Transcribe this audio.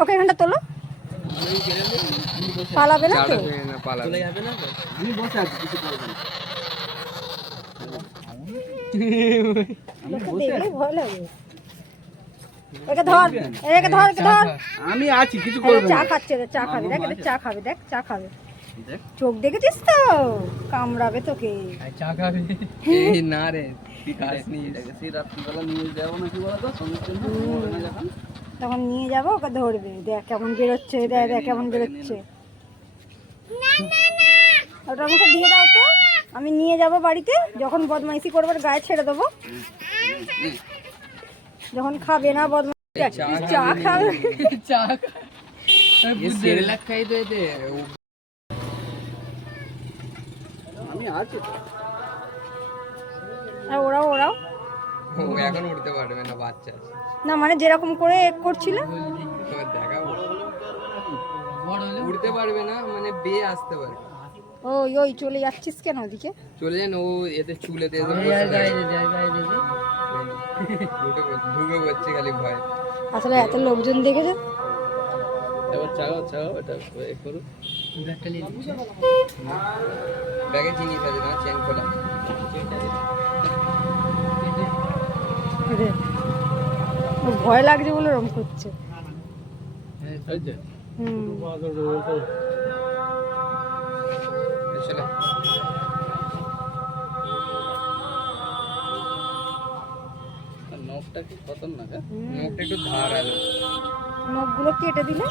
ওকে এখানটা তোলো, পালাবে না তো? পালাবে যাবে না তো, আমি বসে আছি কিছু করবে না। ভয় লাগে। একে ধর, একে ধর, একে ধর। আমি আছি কিছু করবে না। চা খাচ্ছে, চা খাবে, দেখ এটা চা খাবে, দেখ চা খাবে। চোখ দেখেছিস তো, কামড়াবে তোকে। চা খাবে এই না রে, তুই খাসনি এটাকে। সেই রাত্রিবেলা নিয়ে যাবো নাকি বলতো সঙ্গীর জন্য, যখন তখন নিয়ে যাবো, ওকে ধরবে। দেখ কেমন বেরোচ্ছে, দেখ দেখ কেমন বেরোচ্ছে। ওটা আমাকে দিয়ে দাও তো, আমি নিয়ে যাব বাড়িতে। যখন বদমাইশি করবে গায়ে ছেড়ে দেবো। যখন খাবে না বদমাইশি, চা খাবে, চা খাই তো এতে। আমি আছি তো। ওরাও ওরাও ও এখন উঠতে পারবে না, বাচ্চা না, মানে যেরকম করে করছিল দেখাবো। উঠতে পারবে না, মানে বেয়ে আসতে পারবে। ওই ওই চলে যাচ্ছিস কেন ওদিকে? চলে যান, ও এতে চুলেতে ঢুকে পড়ছে খালি ভয়। আসলে এত লোকজন দেখেছে। এবার চাগাও চাগাও, এটা করো। ব্যাগে জিনিস আছে না, চেন খোলা। ভয় লাগছে বলে রম করছে। নখটা কি খতরনাক, নখটা একটু ধার আছে। নখগুলো কেটে দিলে